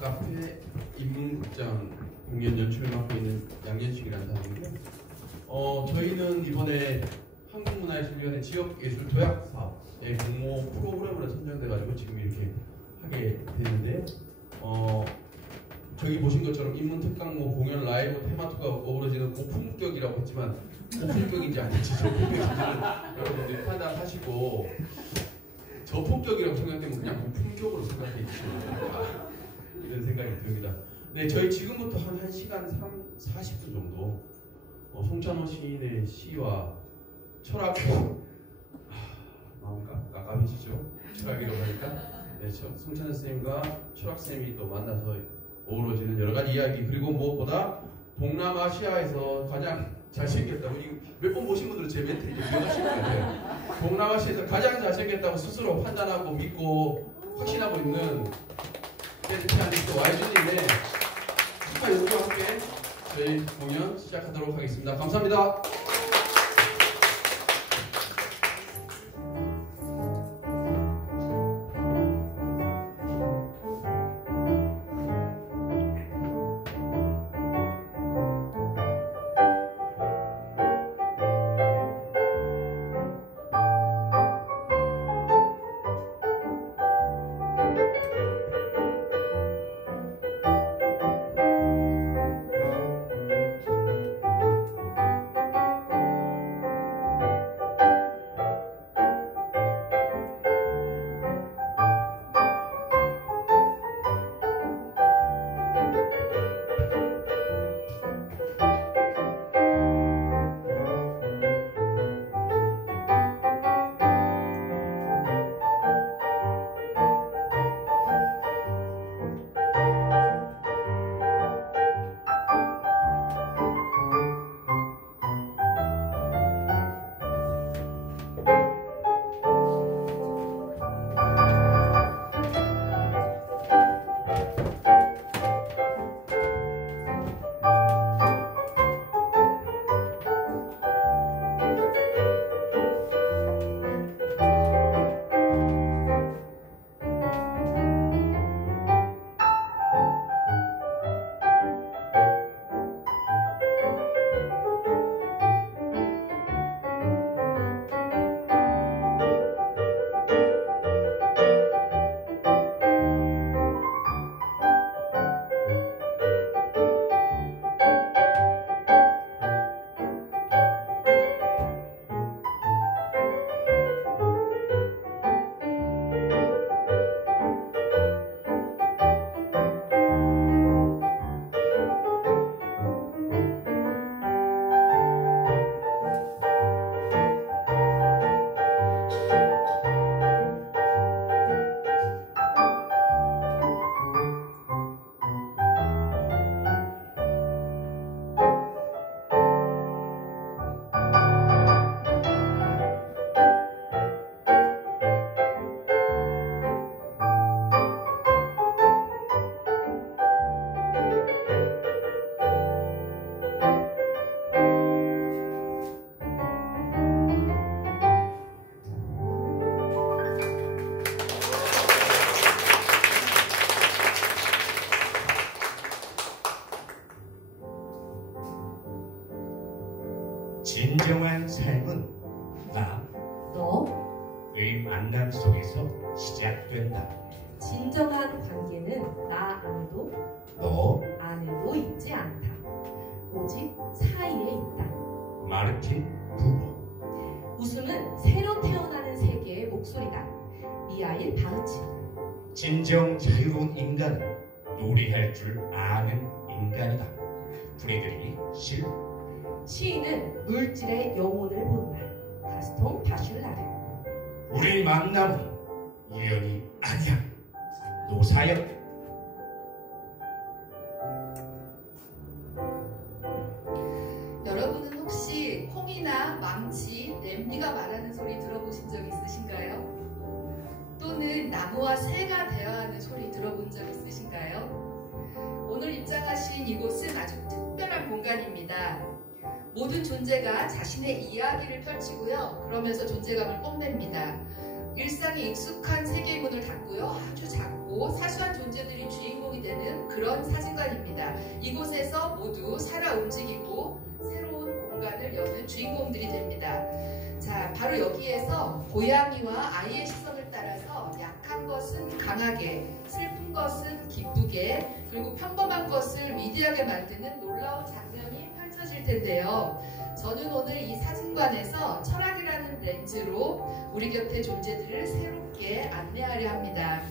카페 인문극장 공연 연출을 맡고 있는 양현식이라는 사람인데요. 저희는 이번에 한국문화예술위원회 지역예술 도약 사업의 공모 프로그램으로 선정돼가지고 지금 이렇게 하게 됐는데요. 저기 보신 것처럼 인문특강모 공연 라이브 테마투가 어우러지는 고품격이라고 했지만 고품격인지 아닌지 저품격인지는 여러분들이 판단하시고 저품격이라고 생각되면 그냥 고품격으로 생각해 주시면 됩니다. 이런 생각이 듭니다. 네, 저희 지금부터 한 1시간 40분 정도 송찬호 시인의 시와 철학 마음 깝깝해지죠? 철학이라고 하니까 네, 송찬호 선생님과 철학 선생님이 또 만나서 어우러지는 여러 가지 이야기, 그리고 무엇보다 동남아시아에서 가장 잘생겼다고, 몇 번 보신 분들은 제 멘트를 기억하실 것 같아요. 동남아시아에서 가장 잘생겼다고 스스로 판단하고 믿고 확신하고 있는 피아니스트 YG님의 축하 요구와 함께 저희 공연 시작하도록 하겠습니다. 감사합니다. 진정한 삶은 나, 너의 만남 속에서 시작된다. 진정한 관계는 나 안에도 너 안에도 있지 않다. 오직 사이에 있다. 마르틴 부버. 웃음은 새로 태어나는 세계의 목소리다. 미하일 바흐치. 진정 자유로운 인간은 노래할 줄 아는 인간이다. 프리드리히 실. 시인은 물질의 영혼을 본다. 가스통 바슐라르. 우리 만남은 우연이 아니야. 노사연. 여러분은 혹시 콩이나 망치, 냄비가 말하는 소리 들어보신 적 있으신가요? 또는 나무와 새가 대화하는 소리 들어본 적 있으신가요? 오늘 입장하신 이곳은 아주 특별한 공간입니다. 모든 존재가 자신의 이야기를 펼치고요. 그러면서 존재감을 뽐냅니다. 일상에 익숙한 세계의 문을 닫고요. 아주 작고 사소한 존재들이 주인공이 되는 그런 사진관입니다. 이곳에서 모두 살아 움직이고 새로운 공간을 여는 주인공들이 됩니다. 자, 바로 여기에서 고양이와 아이의 시선을 따라서 약한 것은 강하게, 슬픈 것은 기쁘게, 그리고 평범한 것을 위대하게 만드는 놀라운 장면이 펼쳐질 텐데요. 저는 오늘 이 사진관에서 철학이라는 렌즈로 우리 곁의 존재들을 새롭게 안내하려 합니다.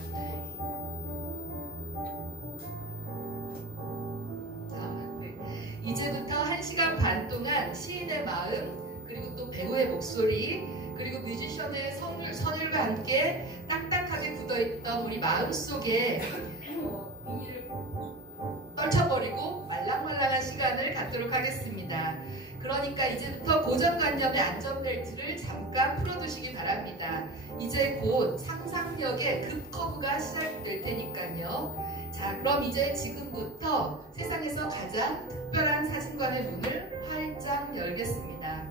자, 네. 이제부터 1시간 반 동안 시인의 마음, 그리고 또 배우의 목소리, 그리고 뮤지션의 선율과 함께 딱딱하게 굳어있던 우리 마음속에 의미를 떨쳐버리고 말랑말랑한 시간을 갖도록 하겠습니다. 그러니까 이제부터 고정관념의 안전벨트를 잠깐 풀어두시기 바랍니다. 이제 곧 상상력의 급커브가 시작될 테니까요. 자, 그럼 이제 지금부터 세상에서 가장 특별한 사진관의 문을 활짝 열겠습니다.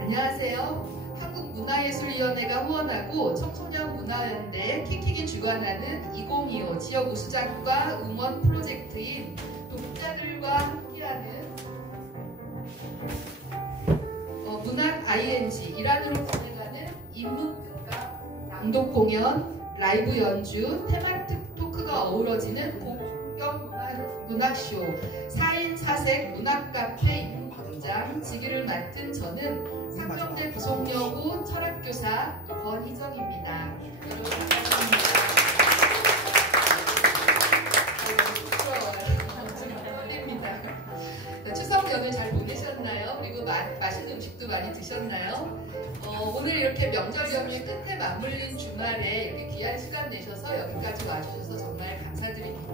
안녕하세요. 한국문화예술위원회가 후원하고 청소년문화연대 킥킥이 주관하는 2025 지역 우수작가 응원 프로젝트인 독자들과 함께하는 문학 ING 일환으로 진행하는 인문극과 낭독 공연, 라이브 연주, 테마틱 토크가 어우러지는 고경 문학쇼 4인 4색 문학카페 임광장 지기를 맡은 저는 상경대 부속여고 철학교사 권희정입니다. 여러분 반갑습니다. 추석 연휴 잘 보내셨나요? 그리고 맛있는 음식도 많이 드셨나요? 오늘 이렇게 명절 연휴 끝에 맞물린 주말에 이렇게 귀한 시간 내셔서 여기까지 와주셔서 정말 감사드립니다.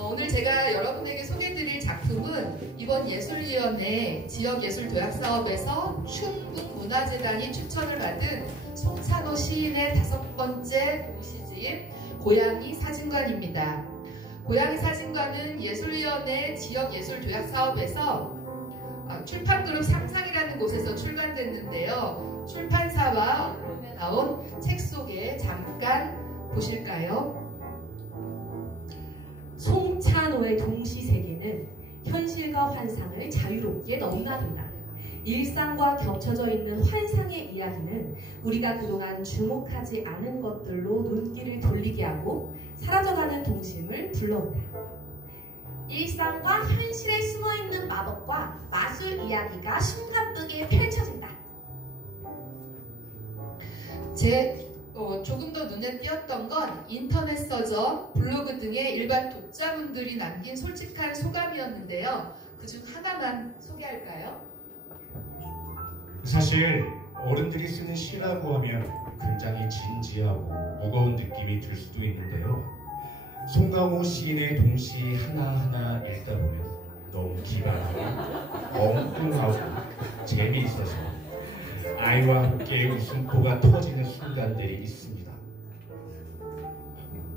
오늘 제가 여러분에게 소개해드릴 작품은 이번 예술위원회 지역예술도약사업에서 충북문화재단이 추천을 받은 송찬호 시인의 5번째 도시집 고양이 사진관입니다. 고양이 사진관은 예술위원회 지역예술도약사업에서 출판그룹 상상이라는 곳에서 출간됐는데요. 출판사와 언론에 나온 책 속에 잠깐 보실까요? 송찬호의 동시세계는 현실과 환상을 자유롭게 넘나든다. 일상과 겹쳐져 있는 환상의 이야기는 우리가 그동안 주목하지 않은 것들로 눈길을 돌리게 하고 사라져가는 동심을 불러온다. 일상과 현실에 숨어있는 마법과 마술 이야기가 숨가쁘게 펼쳐진다. 조금 더 눈에 띄었던 건 인터넷 서점, 블로그 등의 일반 독자분들이 남긴 솔직한 소감이었는데요. 그중 하나만 소개할까요? 사실 어른들이 쓰는 시라고 하면 굉장히 진지하고 무거운 느낌이 들 수도 있는데요. 송강호 시인의 동시 하나하나 읽다 보면 너무 기발하고 엉뚱하고 재미있어서 아이와 함께 웃음코가 터지는 순간들이 있습니다.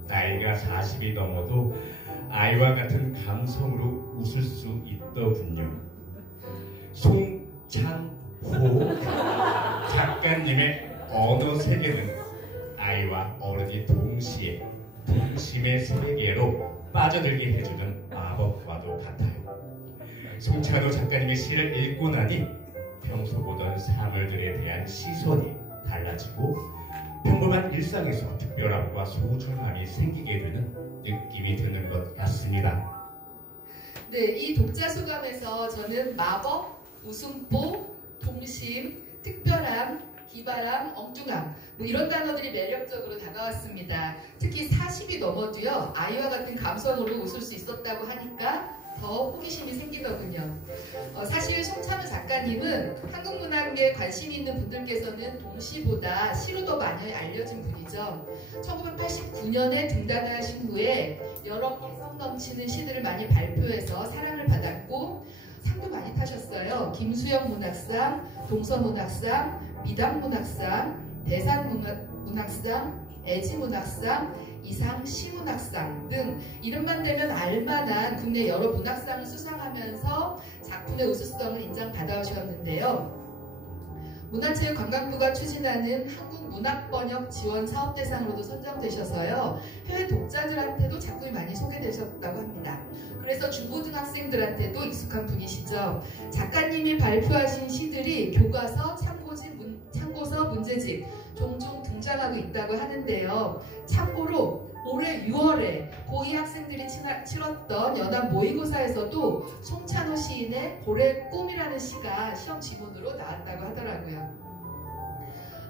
나이가 40이 넘어도 아이와 같은 감성으로 웃을 수 있더군요. 송찬호 작가님의 언어 세계는 아이와 어른이 동시에 동심의 세계로 빠져들게 해주는 마법과도 같아요. 송찬호 작가님의 시를 읽고 나니 평소 보던 사물들에 대한 시선이 달라지고 평범한 일상에서 특별함과 소중함이 생기게 되는 느낌이 드는 것 같습니다. 네, 이 독자 소감에서 저는 마법, 웃음보, 동심, 특별함, 기발함, 엉뚱함 이런 단어들이 매력적으로 다가왔습니다. 특히 40이 넘어도요 아이와 같은 감성으로 웃을 수 있었다고 하니까 더 호기심이 생기더군요. 사실 송찬호 작가님은 한국문학에 관심 있는 분들께서는 동시보다 시로 더 많이 알려진 분이죠. 1989년에 등단하신 후에 여러 개성 넘치는 시들을 많이 발표해서 사랑을 받았고 상도 많이 타셨어요. 김수영 문학상, 동서문학상, 미담문학상, 대산문학상, 애지문학상 이상 시문학상 등 이름만 대면 알만한 국내 여러 문학상을 수상하면서 작품의 우수성을 인정받아오셨는데요. 문화체육관광부가 추진하는 한국문학번역 지원 사업대상으로도 선정되셔서요. 해외 독자들한테도 작품이 많이 소개되셨다고 합니다. 그래서 중고등학생들한테도 익숙한 분이시죠. 작가님이 발표하신 시들이 교과서, 참고서, 문제집 종종 등장하고 있다고 하는데요. 참고로 올해 6월에 고2 학생들이 치렀던 연합 모의고사에서도 송찬호 시인의 고래의 꿈이라는 시가 시험 지문으로 나왔다고 하더라고요.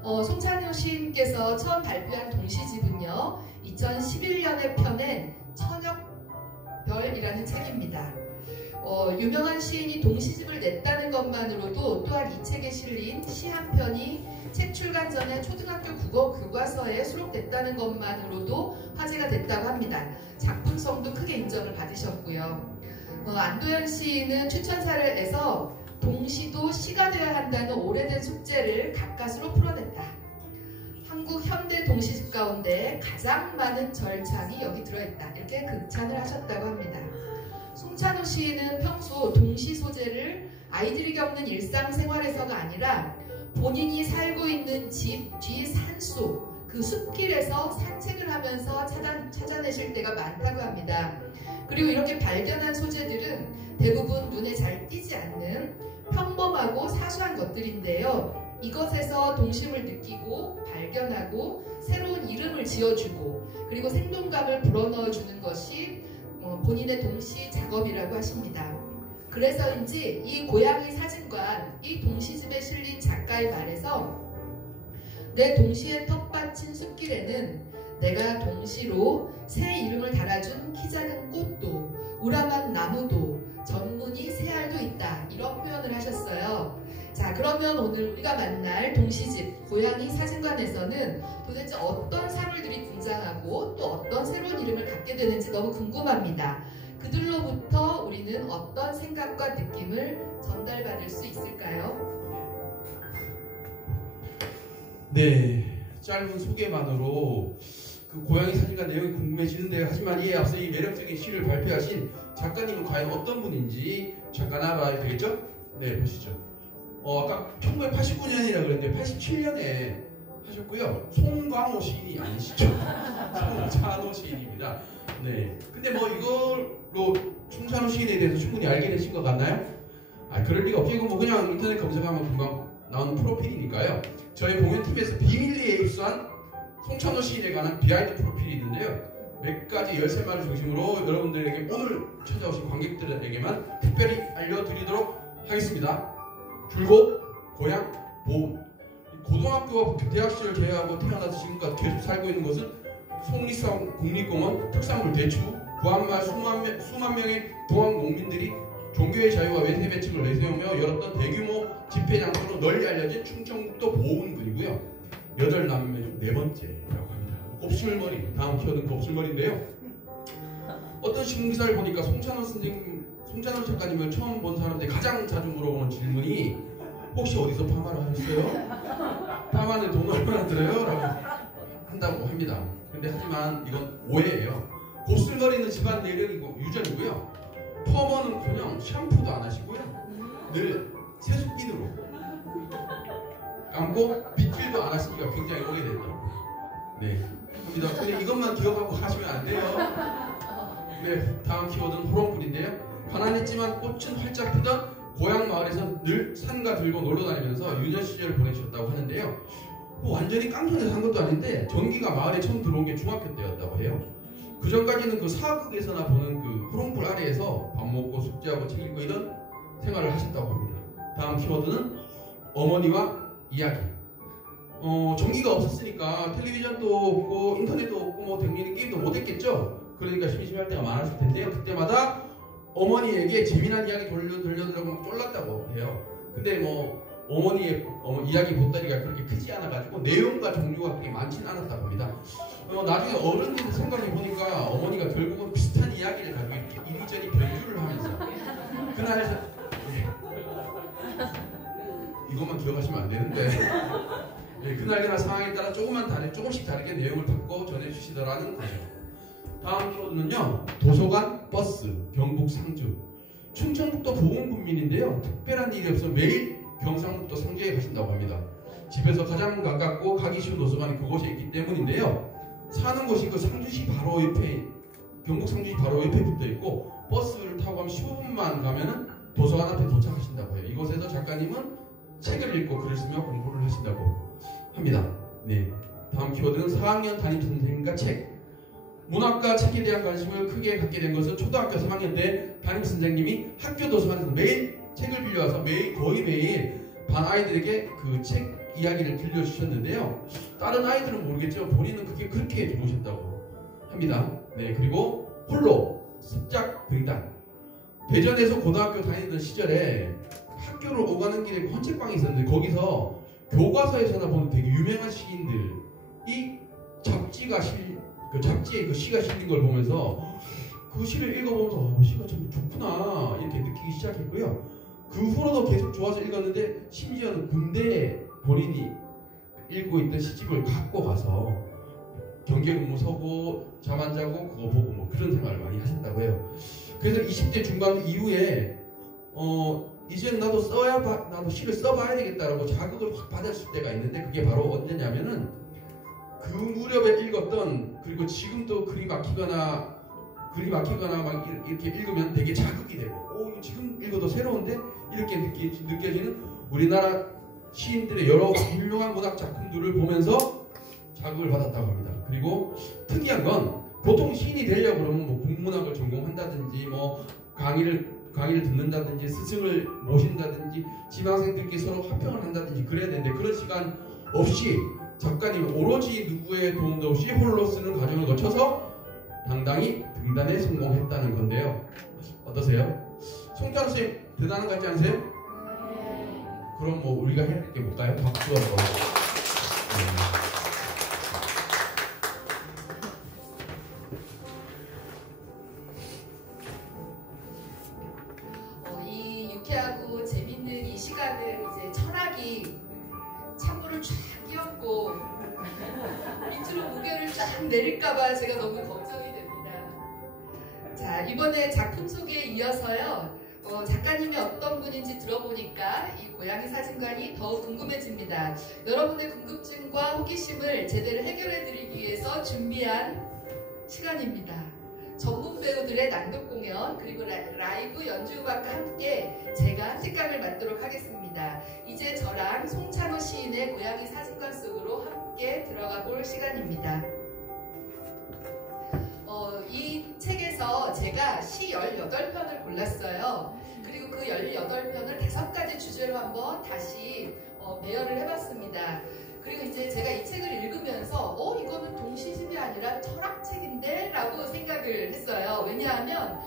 송찬호 시인께서 처음 발표한 동시집은요. 2011년에 펴낸 천역별이라는 책입니다. 유명한 시인이 동시집을 냈다는 것만으로도 또한 이 책에 실린 시 한 편이 책 출간 전에 초등학교 국어 교과서에 수록됐다는 것만으로도 화제가 됐다고 합니다. 작품성도 크게 인정을 받으셨고요. 안도현 시인은 추천사를에서 동시도 시가 되어야 한다는 오래된 숙제를 가까스로 풀어냈다. 한국 현대 동시집 가운데 가장 많은 절창이 여기 들어있다. 이렇게 극찬을 하셨다고 합니다. 송찬호 시인은 평소 동시 소재를 아이들이 겪는 일상생활에서가 아니라 본인이 살고 있는 집 뒤 산속 그 숲길에서 산책을 하면서 찾아내실 때가 많다고 합니다. 그리고 이렇게 발견한 소재들은 대부분 눈에 잘 띄지 않는 평범하고 사소한 것들인데요. 이것에서 동심을 느끼고 발견하고 새로운 이름을 지어주고 그리고 생동감을 불어넣어주는 것이 본인의 동시 작업이라고 하십니다. 그래서인지 이 고양이 사진관, 이 동시집에 실린 작가의 말에서 내 동시에 텃밭인 숲길에는 내가 동시로 새 이름을 달아준 키 작은 꽃도 우람한 나무도 전문이 새알도 있다. 이런 표현을 하셨어요. 자, 그러면 오늘 우리가 만날 동시집 고양이 사진관에서는 도대체 어떤 사물들이 등장하고 또 어떤 새로운 이름을 갖게 되는지 너무 궁금합니다. 그들로부터 우리는 어떤 생각과 느낌을 전달받을 수 있을까요? 네, 짧은 소개만으로 그 고양이 사진관 내용이 궁금해지는데요. 하지만 이에 앞서 이 매력적인 시를 발표하신 작가님은 과연 어떤 분인지 잠깐 알아봐야 되겠죠? 네, 보시죠. 아까 1989년이라고 그랬는데 87년에 하셨고요. 송광호 시인이 아니시죠? 송찬호 시인입니다. 네, 근데 뭐 이걸로 송찬호 시인에 대해서 충분히 알게 되신 것 같나요? 그럴 리가 없죠. 이거 뭐 그냥 인터넷 검색하면 금방 나오는 프로필이니까요. 저희 공연팀에서 비밀리에 입수한 송찬호 시인에 관한 비하인드 프로필이 있는데요. 몇 가지 13마리 중심으로 여러분들에게 오늘 찾아오신 관객들에게만 특별히 알려드리도록 하겠습니다. 줄곧, 고향, 보험. 고등학교와 대학 시절 제외하고 태어나서 지금까지 계속 살고 있는 곳은 속리성 국립공원, 특산물 대추, 구한말 수만 명의 동학 농민들이 종교의 자유와 외세 배측을 내세우며 열었던 대규모 집회 장소로 널리 알려진 충청북도 보은군이고요. 8남매 중 4번째라고 합니다. 곱슬머리, 다음 키워드는 곱슬머리인데요. 어떤 신문기사를 보니까 송찬호 작가님을 처음 본 사람들이 가장 자주 물어보는 질문이 혹시 어디서 파마를 하셨어요? 파마는 돈 얼마나 들어요? 라고 한다고 합니다. 근데 하지만 이건 오해예요. 곱슬거리는 집안 내력이고 유전이고요. 퍼머는커녕 샴푸도 안 하시고요. 늘 세숫비누로 감고 빗질도 안 하시기가 굉장히 오래됐다고. 네, 합니다. 근데 이것만 기억하고 하시면 안 돼요. 네, 다음 키워드는 호롱불인데요. 가난했지만 꽃은 활짝 피던 고향 마을에서 늘 산가 들고 놀러 다니면서 유년 시절을 보내셨다고 하는데요. 뭐 완전히 깡통에서 산 것도 아닌데 전기가 마을에 처음 들어온 게 중학교 때였다고 해요. 그 전까지는 그 사극에서나 보는 그 호롱불 아래에서 밥 먹고 숙제하고 책 읽고 이런 생활을 하셨다고 합니다. 다음 키워드는 어머니와 이야기. 전기가 없었으니까 텔레비전도 없고 인터넷도 없고 뭐 댕기는 게임도 못했겠죠. 그러니까 심심할 때가 많았을 텐데요. 그때마다 어머니에게 재미난 이야기 들려주려고 쫄랐다고 해요. 근데 뭐 어머니의 이야기 보따리가 그렇게 크지 않아가지고 내용과 종류가 그렇게 많지는 않았다고 합니다. 나중에 어른들 생각해보니까 어머니가 결국은 비슷한 이야기를 가지고 이렇게 이리저리 변주를 하면서 그날에서 이것만 기억하시면 안 되는데 예, 그날그날 상황에 따라 조금씩 다르게 내용을 바꿔 전해주시더라는 거죠. 다음 키워드는요. 도서관, 버스, 경북 상주. 충청북도 보훈군민인데요. 특별한 일이 없어 매일 경상북도 상주에 가신다고 합니다. 집에서 가장 가깝고 가기 쉬운 도서관이 그곳에 있기 때문인데요. 사는 곳이 그 상주시 바로 옆에, 경북 상주시 바로 옆에 붙어 있고 버스를 타고 가면 15분만 가면은 도서관 앞에 도착하신다고 해요. 이곳에서 작가님은 책을 읽고 글을 쓰며 공부를 하신다고 합니다. 네. 다음 키워드는 4학년 담임 선생님과 책. 문학과 책에 대한 관심을 크게 갖게 된 것은 초등학교 3학년 때 담임 선생님이 학교 도서관에서 매일 책을 빌려와서 거의 매일 반 아이들에게 그 책 이야기를 들려주셨는데요. 다른 아이들은 모르겠지만 본인은 그게 그렇게 좋으셨다고 합니다. 네, 그리고 홀로 습작 등단. 대전에서 고등학교 다니던 시절에 학교를 오가는 길에 헌책방이 있었는데 거기서 교과서에서나 보는 되게 유명한 시인들이 잡지에 그 시가 실린 걸 보면서 그 시를 읽어보면서 시가 참 좋구나 이렇게 느끼기 시작했고요. 그 후로도 계속 좋아서 읽었는데 심지어는 군대에 본인이 읽고 있던 시집을 갖고 가서 경계 근무 서고 잠 안 자고 그거 보고 뭐 그런 생활을 많이 하셨다고 해요. 그래서 20대 중반 이후에 이제는 나도 시를 써봐야 되겠다라고 자극을 확 받았을 때가 있는데 그게 바로 언제냐면은 그 무렵에 읽었던 그리고 지금 또 글이 막히거나 막 이렇게 읽으면 되게 자극이 되고 이거 지금 읽어도 새로운데 이렇게 느껴지는 우리나라 시인들의 여러 훌륭한 문학 작품들을 보면서 자극을 받았다고 합니다. 그리고 특이한 건 보통 시인이 되려고 그러면 뭐 국문학을 전공한다든지 뭐 강의를 듣는다든지 스승을 모신다든지 지망생들끼리 서로 합평을 한다든지 그래야 되는데 그런 시간 없이 작가님은 오로지 누구의 도움도 없이 홀로 쓰는 과정을 거쳐서 당당히 등단에 성공했다는 건데요. 어떠세요? 송찬호 선생님 대단한 것 같지 않으세요? 네. 그럼 뭐 우리가 해야 될 게 뭘까요? 박수 한번. 이 유쾌하고 재밌는 이 시간을 이제 철학이 찬물을 쫙 끼얹고 밑으로 무게를 쫙 내릴까봐 제가 너무 걱정이 됩니다. 자, 이번에 작품 소개에 이어서요. 작가님이 어떤 분인지 들어보니까 이 고양이 사진관이 더욱 궁금해집니다. 여러분의 궁금증과 호기심을 제대로 해결해드리기 위해서 준비한 시간입니다. 전문 배우들의 낭독 공연 그리고 라이브 연주 음악과 함께 제가 특강을 맡도록 하겠습니다. 이제 저랑 송찬호 시인의 고양이 사진관 속으로 함께 들어가 볼 시간입니다. 이 책에서 제가 시 18편을 골랐어요. 그리고 그 18편을 5가지 주제로 한번 다시 배열을 해봤습니다. 그리고 이제 제가 이 책을 읽으면서 이거는 동시집이 아니라 철학책인데? 라고 생각을 했어요. 왜냐하면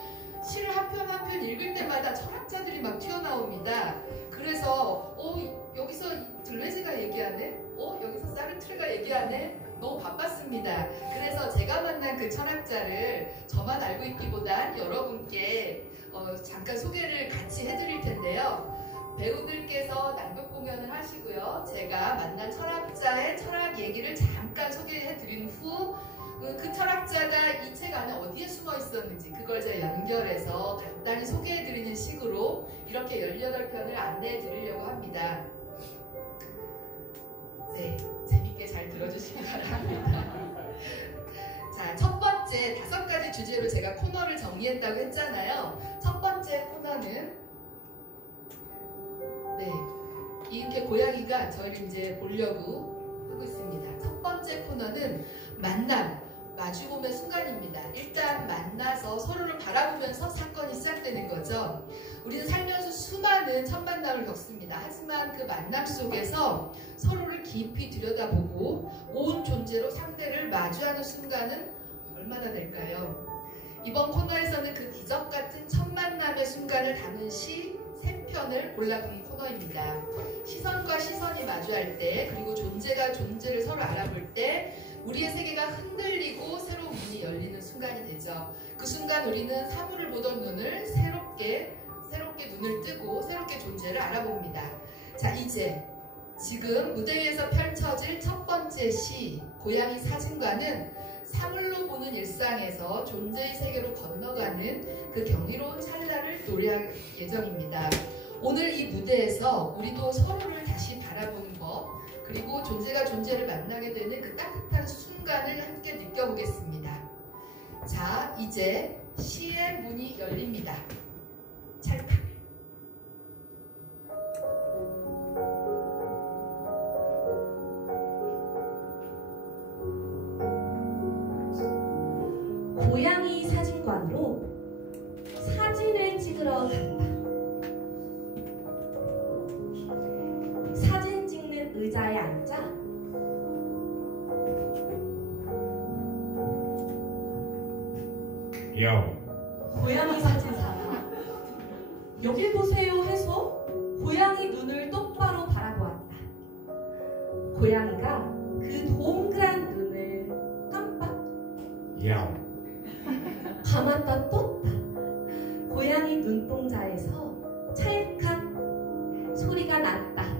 시를 한 편 한 편 읽을 때마다 철학자들이 막 튀어나옵니다. 그래서 여기서 들레즈가 얘기하네? 여기서 사르트르가 얘기하네? 너무 바빴습니다. 그래서 제가 만난 그 철학자를 저만 알고 있기보단 여러분께 잠깐 소개를 같이 해드릴 텐데요. 배우들께서 낭독 공연을 하시고요. 제가 만난 철학자의 철학 얘기를 잠깐 소개해드린 후 그 철학자가 이 책 안에 어디에 숨어 있었는지 그걸 제가 연결해서 간단히 소개해드리는 식으로 이렇게 18편을 안내해드리려고 합니다. 네, 재밌게 잘 들어주시기 바랍니다. 자, 첫 번째 5가지 주제로 제가 코너를 정리했다고 했잖아요. 첫 번째 코너는 이렇게 고양이가 저를 이제 보려고 하고 있습니다. 첫 번째 코너는 마주보는 순간입니다. 일단 만나서 서로를 바라보면서 사건이 시작되는 거죠. 우리는 살면서 수많은 첫 만남을 겪습니다. 하지만 그 만남 속에서 서로를 깊이 들여다보고 온 존재로 상대를 마주하는 순간은 얼마나 될까요? 이번 코너에서는 그 기적 같은 첫 만남의 순간을 담은 시 3편을 골라본 코너입니다. 시선과 시선이 마주할 때, 그리고 존재가 존재를 서로 알아볼 때 우리의 세계가 흔들리고 새로운 문이 열리는 순간이 되죠. 그 순간 우리는 사물을 보던 눈을 새롭게 눈을 뜨고 새롭게 존재를 알아봅니다. 자, 이제 지금 무대 위에서 펼쳐질 첫 번째 시 고양이 사진관은 사물로 보는 일상에서 존재의 세계로 건너가는 그 경이로운 찰나를 노래할 예정입니다. 오늘 이 무대에서 우리도 서로를 다시 바라보는 법, 그리고 존재가 존재를 만나게 되는 그 따뜻한 순간을 함께 느껴보겠습니다. 자, 이제 시의 문이 열립니다. 찰칵. 고양이 사진관으로 사진을 찍으러 간다. 사진 찍는 의자에 앉아 고양이 사진사가 여길 보세요 해서 고양이 눈을 똑바로 바라보았다. 고양이가 그 동그란 눈을 깜빡 감았다 떴다. 고양이 눈동자에서 찰칵 소리가 났다.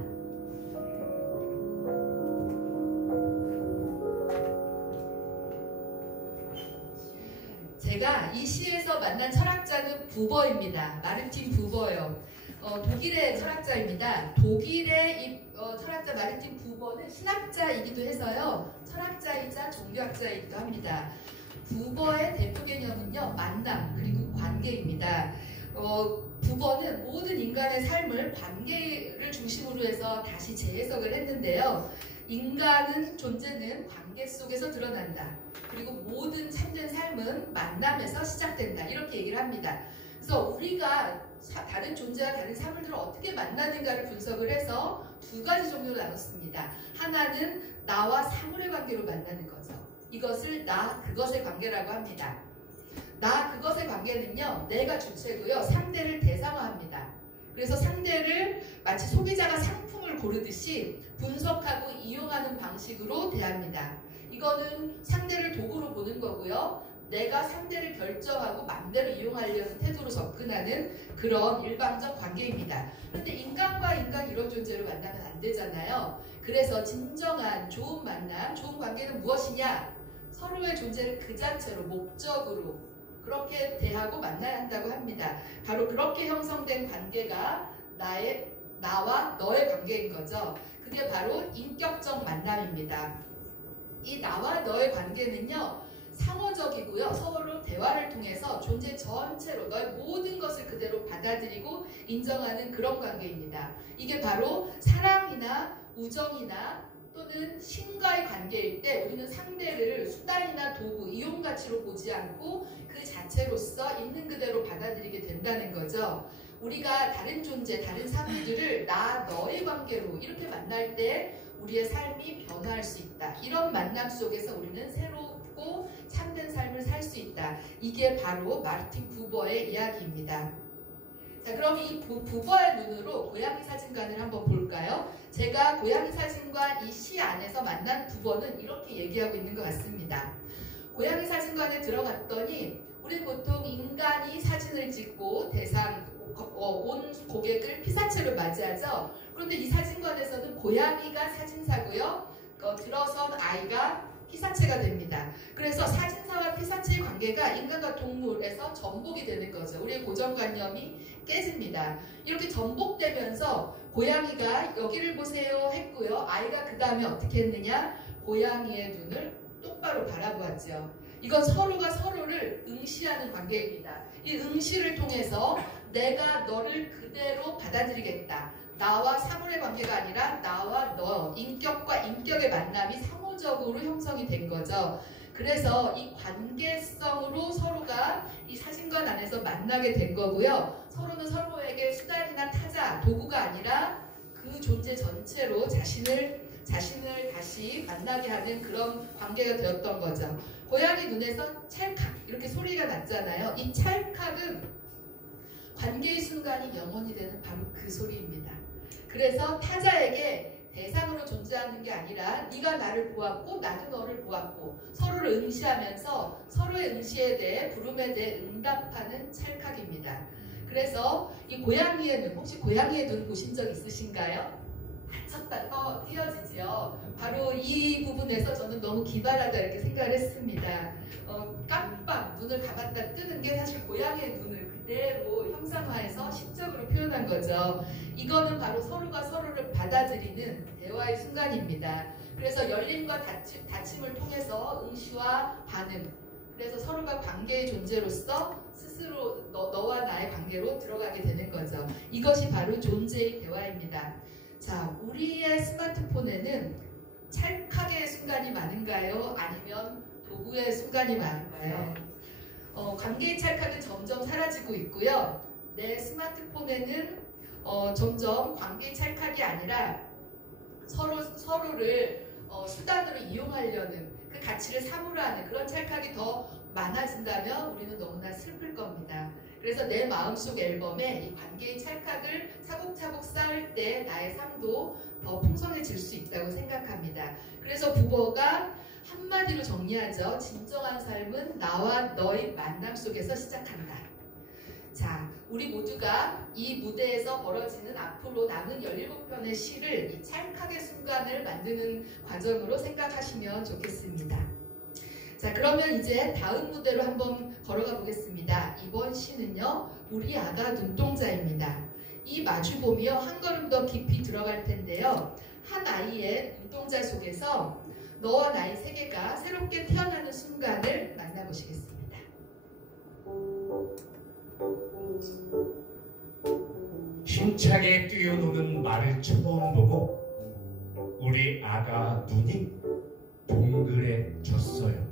제가 이 시에서 만난 철학자는 부버입니다. 마르틴 부버요. 독일의 철학자입니다. 독일의 이 철학자 마르틴 부버는 신학자이기도 해서요. 철학자이자 종교학자이기도 합니다. 부버의 대표 개념은요, 만남 그리고 관계입니다. 부버는 모든 인간의 삶을 관계를 중심으로 해서 다시 재해석을 했는데요. 인간은 존재는 관계 속에서 드러난다. 그리고 모든 참된 삶은 만남에서 시작된다. 이렇게 얘기를 합니다. 그래서 우리가 다른 존재와 다른 사물들을 어떻게 만나는가를 분석을 해서 두 가지 종류로 나눴습니다. 하나는 나와 사물의 관계로 만나는 거죠. 이것을 나 그것의 관계라고 합니다. 나 그것의 관계는요, 내가 주체고요, 상대를 대상화합니다. 그래서 상대를 마치 소비자가 상품을 고르듯이 분석하고 이용하는 방식으로 대합니다. 이거는 상대를 도구로 보는 거고요. 내가 상대를 결정하고 맘대로 이용하려는 태도로 접근하는 그런 일방적 관계입니다. 그런데 인간과 인간 이런 존재로 만나면 안 되잖아요. 그래서 진정한 좋은 만남, 좋은 관계는 무엇이냐? 서로의 존재를 그 자체로 목적으로 그렇게 대하고 만나야 한다고 합니다. 바로 그렇게 형성된 관계가 나와 너의 관계인 거죠. 그게 바로 인격적 만남입니다. 이 나와 너의 관계는요, 상호적이고요. 서로 대화를 통해서 존재 전체로 너의 모든 것을 그대로 받아들이고 인정하는 그런 관계입니다. 이게 바로 사랑이나 우정이나 또는 신과의 관계일 때 우리는 상대를 수단이나 도구, 이용가치로 보지 않고 그 자체로서 있는 그대로 받아들이게 된다는 거죠. 우리가 다른 존재, 다른 사물들을 나, 너의 관계로 이렇게 만날 때 우리의 삶이 변화할 수 있다. 이런 만남 속에서 우리는 새롭고 참된 삶을 살 수 있다. 이게 바로 마르틴 부버의 이야기입니다. 자, 그럼 이 부버의 눈으로 고양이 사진관을 한번 볼까요? 제가 고양이 사진관 이 시 안에서 만난 부버는 이렇게 얘기하고 있는 것 같습니다. 고양이 사진관에 들어갔더니 우리는 보통 인간이 사진을 찍고 온 고객을 피사체로 맞이하죠. 그런데 이 사진관에서는 고양이가 사진사고요. 들어선 아이가 피사체가 됩니다. 그래서 사진사와 피사체의 관계가 인간과 동물에서 전복이 되는 거죠. 우리의 고정관념이 깨집니다. 이렇게 전복되면서 고양이가 여기를 보세요 했고요. 아이가 그 다음에 어떻게 했느냐? 고양이의 눈을 똑바로 바라보았죠. 이건 서로가 서로를 응시하는 관계입니다. 이 응시를 통해서 내가 너를 그대로 받아들이겠다. 나와 사물의 관계가 아니라 나와 너, 인격과 인격의 만남이 상호적으로 형성이 된 거죠. 그래서 이 관계성으로 서로가 이 사진관 안에서 만나게 된 거고요. 서로는 서로에게 수단이나 타자, 도구가 아니라 그 존재 전체로 자신을 다시 만나게 하는 그런 관계가 되었던 거죠. 고양이 눈에서 찰칵 이렇게 소리가 났잖아요. 이 찰칵은 관계의 순간이 영원히 되는 바로 그 소리입니다. 그래서 타자에게 대상으로 존재하는 게 아니라 네가 나를 보았고 나도 너를 보았고 서로를 응시하면서 서로의 응시에 대해 부름에 대해 응답하는 찰칵입니다. 그래서 이 고양이의 눈, 혹시 고양이의 눈 보신 적 있으신가요? 갇혔다 띄어지죠. 바로 이 부분에서 저는 너무 기발하다 이렇게 생각을 했습니다. 깜빡 눈을 감았다 뜨는 게 사실 고양이의 눈을 그대로 형상화해서 시적으로 표현한 거죠. 이거는 바로 서로가 서로를 받아들이는 대화의 순간입니다. 그래서 열림과 닫힘을 통해서 응시와 반응, 그래서 서로가 관계의 존재로서 스스로 너와 나의 관계로 들어가게 되는 거죠. 이것이 바로 존재의 대화입니다. 자, 우리의 스마트폰에는 찰칵의 순간이 많은가요? 아니면 도구의 순간이 많은가요? 관계의 찰칵은 점점 사라지고 있고요. 내 스마트폰에는 점점 관계의 찰칵이 아니라 서로를 수단으로 이용하려는 그 가치를 사무로 하는 그런 찰칵이 더 많아진다면 우리는 너무나 슬플 겁니다. 그래서 내 마음속 앨범에 이 관계의 찰칵을 차곡차곡 쌓을 때 나의 삶도 더 풍성해질 수 있다고 생각합니다. 그래서 부버가 한마디로 정리하죠. 진정한 삶은 나와 너의 만남 속에서 시작한다. 자, 우리 모두가 이 무대에서 벌어지는 앞으로 남은 17편의 시를 이 찰칵의 순간을 만드는 과정으로 생각하시면 좋겠습니다. 자, 그러면 이제 다음 무대로 한번 걸어가 보겠습니다. 이번 시는요, 우리 아가 눈동자입니다. 이 마주보며 한 걸음 더 깊이 들어갈 텐데요. 한 아이의 눈동자 속에서 너와 나의 세계가 새롭게 태어나는 순간을 만나보시겠습니다. 힘차게 뛰어노는 말을 처음 보고 우리 아가 눈이 동그래졌어요.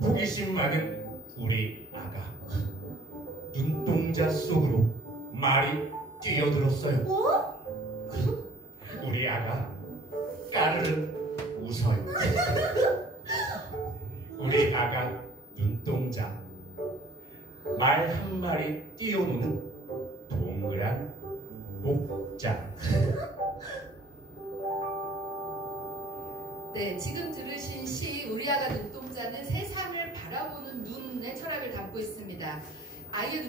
호기심 많은 우리 아가 눈동자 속으로 말이 뛰어들었어요. 우리 아가 까르르 웃어요. 우리 아가 눈동자 말 한 마리 뛰어노는 동그란 목장. 네, 지금 들으신 시 우리 아가 눈동자는 세상을 바라보는 눈의 철학을 담고 있습니다. 아이의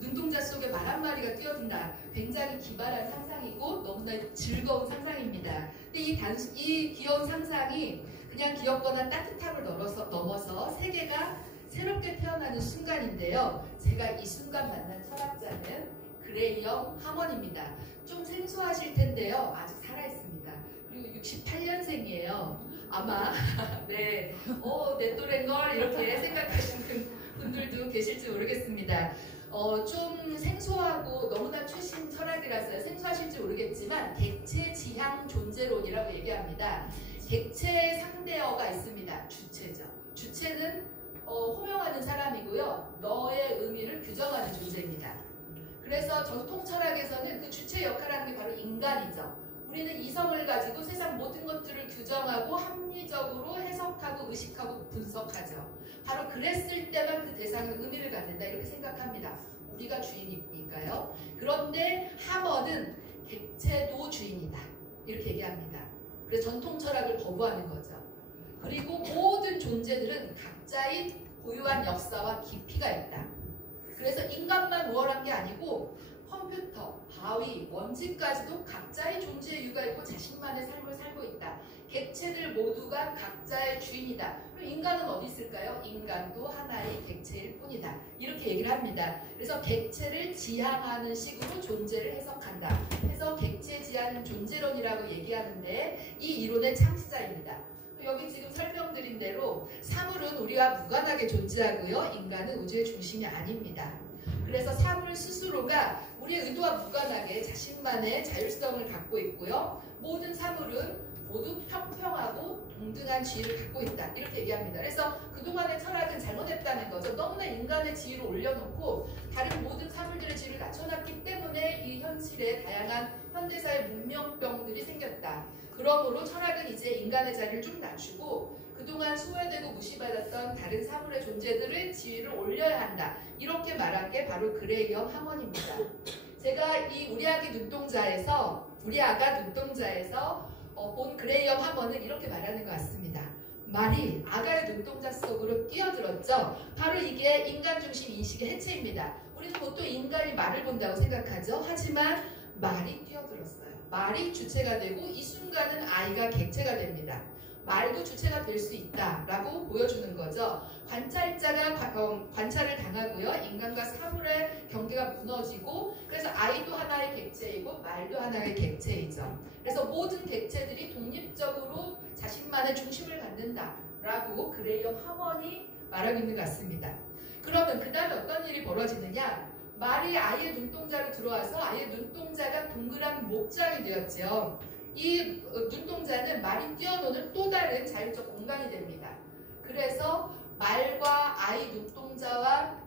눈동자 속에 말 한 마리가 뛰어든다. 굉장히 기발한 상상이고 너무나 즐거운 상상입니다. 근데 이 귀여운 상상이 그냥 귀엽거나 따뜻함을 넘어서 세계가 새롭게 태어나는 순간인데요. 제가 이 순간 만난 철학자는 그레이엄 하먼입니다. 좀 생소하실 텐데요. 아직 살아있습니다. 그리고 68년생이에요. 아마 네, 내 또래걸 이렇게 생각하시는 분들도 계실지 모르겠습니다. 좀 생소하고 너무나 최신 철학이라서 생소하실지 모르겠지만 객체 지향 존재론이라고 얘기합니다. 객체의 상대어가 있습니다. 주체죠. 주체는 호명하는 사람이고요. 너의 의미를 규정하는 존재입니다. 그래서 전통 철학에서는 그 주체 역할하는 게 바로 인간이죠. 우리는 이성을 가지고 세상 모든 것들을 규정하고 합리적으로 해석하고 의식하고 분석하죠. 바로 그랬을 때만 그 대상은 의미를 갖는다 이렇게 생각합니다. 우리가 주인이니까요. 그런데 하먼은 객체도 주인이다 이렇게 얘기합니다. 그래서 전통 철학을 거부하는 거죠. 그리고 모든 존재들은 각자의 고유한 역사와 깊이가 있다. 그래서 인간만 우월한 게 아니고 컴퓨터, 바위, 먼지까지도 각자의 존재 이유가 있고 자신만의 삶을 살고 있다. 객체들 모두가 각자의 주인이다. 그럼 인간은 어디 있을까요? 인간도 하나의 객체일 뿐이다. 이렇게 얘기를 합니다. 그래서 객체를 지향하는 식으로 존재를 해석한다. 그래서 객체 지향 존재론이라고 얘기하는데 이 이론의 창시자입니다. 여기 지금 설명드린 대로 사물은 우리와 무관하게 존재하고요. 인간은 우주의 중심이 아닙니다. 그래서 사물 스스로가 우리의 의도와 무관하게 자신만의 자율성을 갖고 있고요. 모든 사물은 모두 평평하고 동등한 지위를 갖고 있다. 이렇게 얘기합니다. 그래서 그동안의 철학은 잘못했다는 거죠. 너무나 인간의 지위를 올려놓고 다른 모든 사물들의 지위를 낮춰놨기 때문에 이 현실에 다양한 현대사의 문명병들이 생겼다. 그러므로 철학은 이제 인간의 자리를 좀 낮추고 그동안 소외되고 무시받았던 다른 사물의 존재들의 지위를 올려야 한다. 이렇게 말한 게 바로 그레이엄 하먼입니다. 제가 이 우리 아가 눈동자에서 본 그레이엄 하먼은 이렇게 말하는 것 같습니다. 말이 아가의 눈동자 속으로 뛰어들었죠. 바로 이게 인간 중심 인식의 해체입니다. 우리는 보통 인간이 말을 본다고 생각하죠. 하지만 말이 뛰어들었어요. 말이 주체가 되고 이 순간은 아이가 객체가 됩니다. 말도 주체가 될 수 있다라고 보여주는 거죠. 관찰자가 관찰을 당하고요. 인간과 사물의 경계가 무너지고 그래서 아이도 하나의 객체이고 말도 하나의 객체이죠. 그래서 모든 객체들이 독립적으로 자신만의 중심을 갖는다라고 그레이엄 하먼이 말하고 있는 것 같습니다. 그러면 그 다음에 어떤 일이 벌어지느냐? 말이 아이의 눈동자로 들어와서 아이의 눈동자가 동그란 목장이 되었죠. 이 눈동자는 말이 뛰어노는 또 다른 자율적 공간이 됩니다. 그래서 말과 아이 눈동자와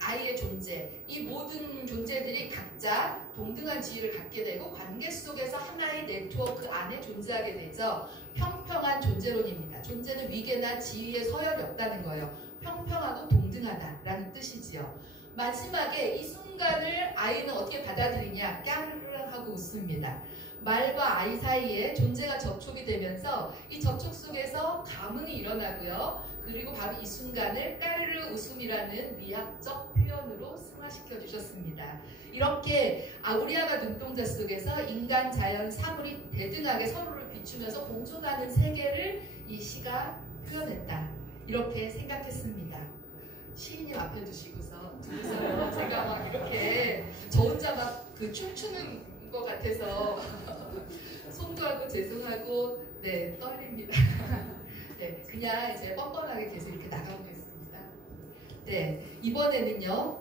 아이의 존재, 이 모든 존재들이 각자 동등한 지위를 갖게 되고 관계 속에서 하나의 네트워크 안에 존재하게 되죠. 평평한 존재론입니다. 존재는 위계나 지위에 서열이 없다는 거예요. 평평하고 동등하다라는 뜻이지요. 마지막에 이 순간을 아이는 어떻게 받아들이냐? 까르르 하고 웃습니다. 말과 아이 사이에 존재가 접촉이 되면서 이 접촉 속에서 감흥이 일어나고요. 그리고 바로 이 순간을 까르르 웃음이라는 미학적 표현으로 승화시켜 주셨습니다. 이렇게 아우리아가 눈동자 속에서 인간, 자연, 사물이 대등하게 서로를 비추면서 공존하는 세계를 이 시가 표현했다. 이렇게 생각했습니다. 시인님 앞에 두시고서 둘이서 제가 막 이렇게 저 혼자 막 그 춤추는 것 같아서 손도 하고 죄송하고 네 떨립니다. 네 그냥 이제 뻔뻔하게 계속 이렇게 나가보겠습니다. 네 이번에는요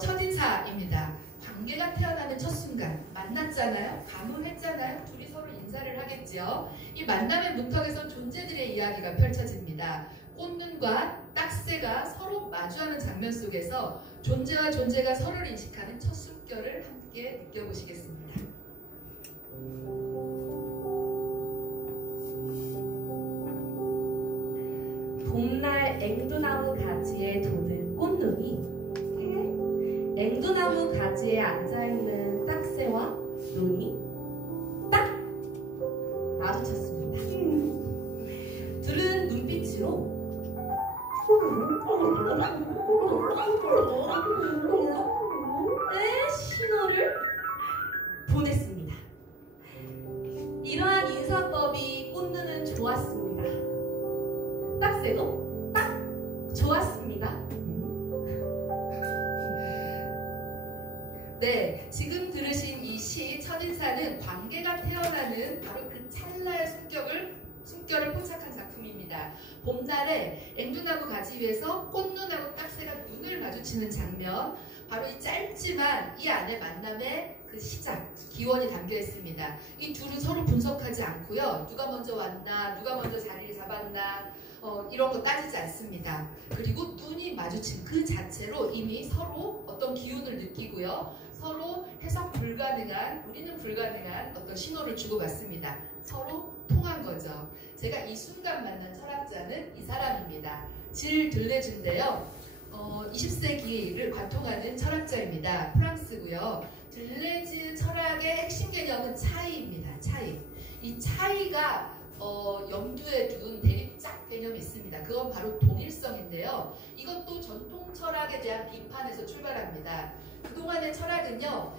첫인사입니다. 관계가 태어나는 첫 순간 만났잖아요. 가문했잖아요. 둘이 서로 인사를 하겠죠. 이 만남의 문턱에서 존재들의 이야기가 펼쳐집니다. 꽃눈과 딱새가 서로 마주하는 장면 속에서 존재와 존재가 서로를 인식하는 첫 숨결을 함께 느껴보시겠습니다. 봄날 앵두나무 가지에 도는 꽃눈이 앵두나무 가지에 앉아있는 딱새와 눈이 딱 마주쳤습니다. 둘은 눈빛으로 신호를 보냈습니다. 이러한 인사법이 꽃눈은 좋았습니다. 딱새도 딱 좋았습니다. 네, 지금 들으신 이 시 첫인사는 관계가 태어나는 바로 그 찰나의 숨결을 포착한 작품입니다. 봄날에 앵두나무 가지 위에서 꽃눈하고 딱새가 눈을 마주치는 장면, 바로 이 짧지만 이 안에 만남의 그 시작, 기원이 담겨 있습니다. 이 둘은 서로 분석하지 않고요. 누가 먼저 왔나, 누가 먼저 자리를 잡았나 이런 거 따지지 않습니다. 그리고 눈이 마주친 그 자체로 이미 서로 어떤 기운을 느끼고요. 서로 해석 불가능한, 우리는 불가능한 어떤 신호를 주고받습니다. 서로 통한 거죠. 제가 이 순간 만난 철학자는 이 사람입니다. 질 들레주인데요. 20세기를 관통하는 철학자입니다. 프랑스고요. 들레즈 철학의 핵심 개념은 차이입니다. 차이. 이 차이가 염두에 둔 대립작 개념이 있습니다. 그건 바로 동일성인데요. 이것도 전통 철학에 대한 비판에서 출발합니다. 그동안의 철학은요,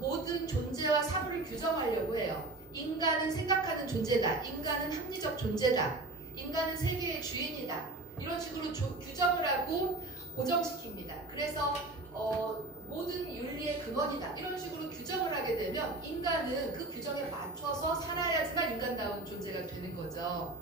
모든 존재와 사물을 규정하려고 해요. 인간은 생각하는 존재다. 인간은 합리적 존재다. 인간은 세계의 주인이다. 이런 식으로 규정을 하고 고정시킵니다. 그래서 모든 윤리의 근원이다. 이런 식으로 규정을 하게 되면 인간은 그 규정에 맞춰서 살아야지만 인간다운 존재가 되는 거죠.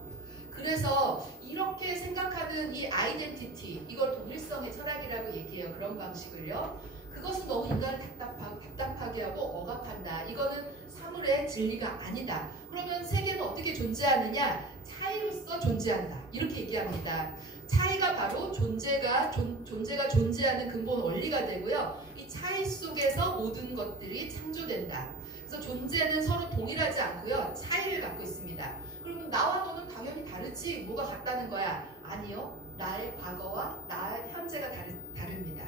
그래서 이렇게 생각하는 이 아이덴티티, 이걸 동일성의 철학이라고 얘기해요. 그런 방식을요. 그것은 너무 인간을 답답하게 하고 억압한다. 이거는 사물의 진리가 아니다. 그러면 세계는 어떻게 존재하느냐? 차이로서 존재한다. 이렇게 얘기합니다. 차이가 바로 존재가 존재하는 근본 원리가 되고요. 이 차이 속에서 모든 것들이 창조된다. 그래서 존재는 서로 동일하지 않고요. 차이를 갖고 있습니다. 그러면 나와 너는 당연히 다르지. 뭐가 같다는 거야? 아니요. 나의 과거와 나의 현재가 다릅니다.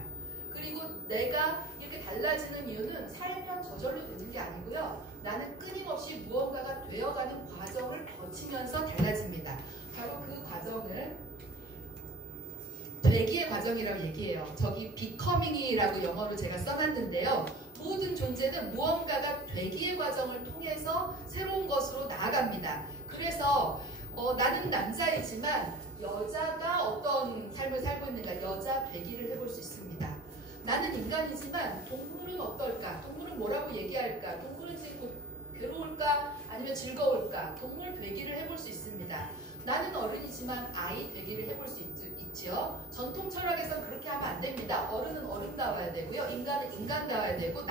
그리고 내가 이렇게 달라지는 이유는 살면 저절로 되는 게 아니고요. 나는 끊임없이 무언가가 되어가는 과정을 거치면서 달라집니다. 바로 그 과정을 되기의 과정이라고 얘기해요. 저기 becoming이라고 영어로 제가 써놨는데요. 모든 존재는 무언가가 되기의 과정을 통해서 새로운 것으로 나아갑니다. 그래서 나는 남자이지만 여자가 어떤 삶을 살고 있는가, 여자 되기를 해볼 수 있습니다. 나는 인간이지만 동물은 어떨까? 동물은 뭐라고 얘기할까? 동물은 지금 괴로울까? 아니면 즐거울까? 동물 되기를 해볼 수 있습니다. 나는 어른이지만 아이 되기를 해볼 수 있지요. 전통 철학에서는 그렇게 하면 안 됩니다. 어른은 어른다워야 되고요. 인간은 인간다워야 되고